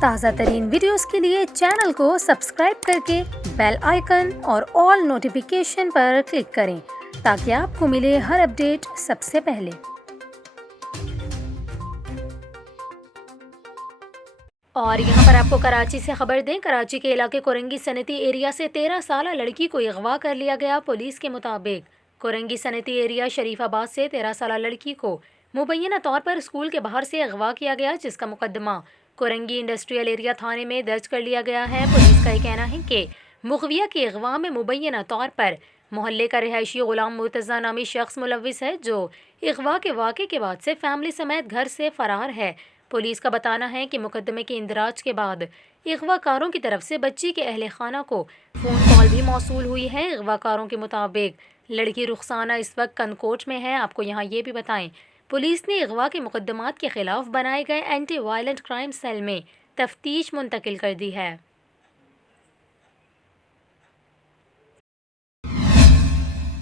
تازہ ترین ویڈیوز کے لیے چینل کو سبسکرائب کر کے بیل آئیکن اور آل نوٹیفیکیشن پر کلک کریں تاکہ آپ کو ملے ہر اپڈیٹ سب سے پہلے۔ اور یہاں پر آپ کو کراچی سے خبر دیں، کراچی کے علاقے کورنگی صنعتی ایریا سے 13 سالہ لڑکی کو اغوا کر لیا گیا۔ پولیس کے مطابق کورنگی صنعتی ایریا شریف آباد سے 13 سالہ لڑکی کو مبینہ طور پر اسکول کے باہر سے اغوا کیا گیا، جس کا مقدمہ کورنگی انڈسٹریل ایریا تھانے میں درج کر لیا گیا ہے۔ پولیس کا یہ کہنا ہے کہ مغویہ کے اغوا میں مبینہ طور پر محلے کا رہائشی غلام مرتضیٰ نامی شخص ملوث ہے، جو اغوا کے واقعے کے بعد سے فیملی سمیت گھر سے فرار ہے۔ پولیس کا بتانا ہے کہ مقدمے کے اندراج کے بعد اغوا کاروں کی طرف سے بچی کے اہل خانہ کو فون کال بھی موصول ہوئی ہے۔ اغوا کاروں کے مطابق لڑکی رخسانہ اس وقت کنکوٹ میں ہے۔ آپ کو یہاں یہ بھی بتائیں، پولیس نے اغوا کے مقدمات کے خلاف بنائے گئے اینٹی وائلنٹ کرائم سیل میں تفتیش منتقل کر دی ہے۔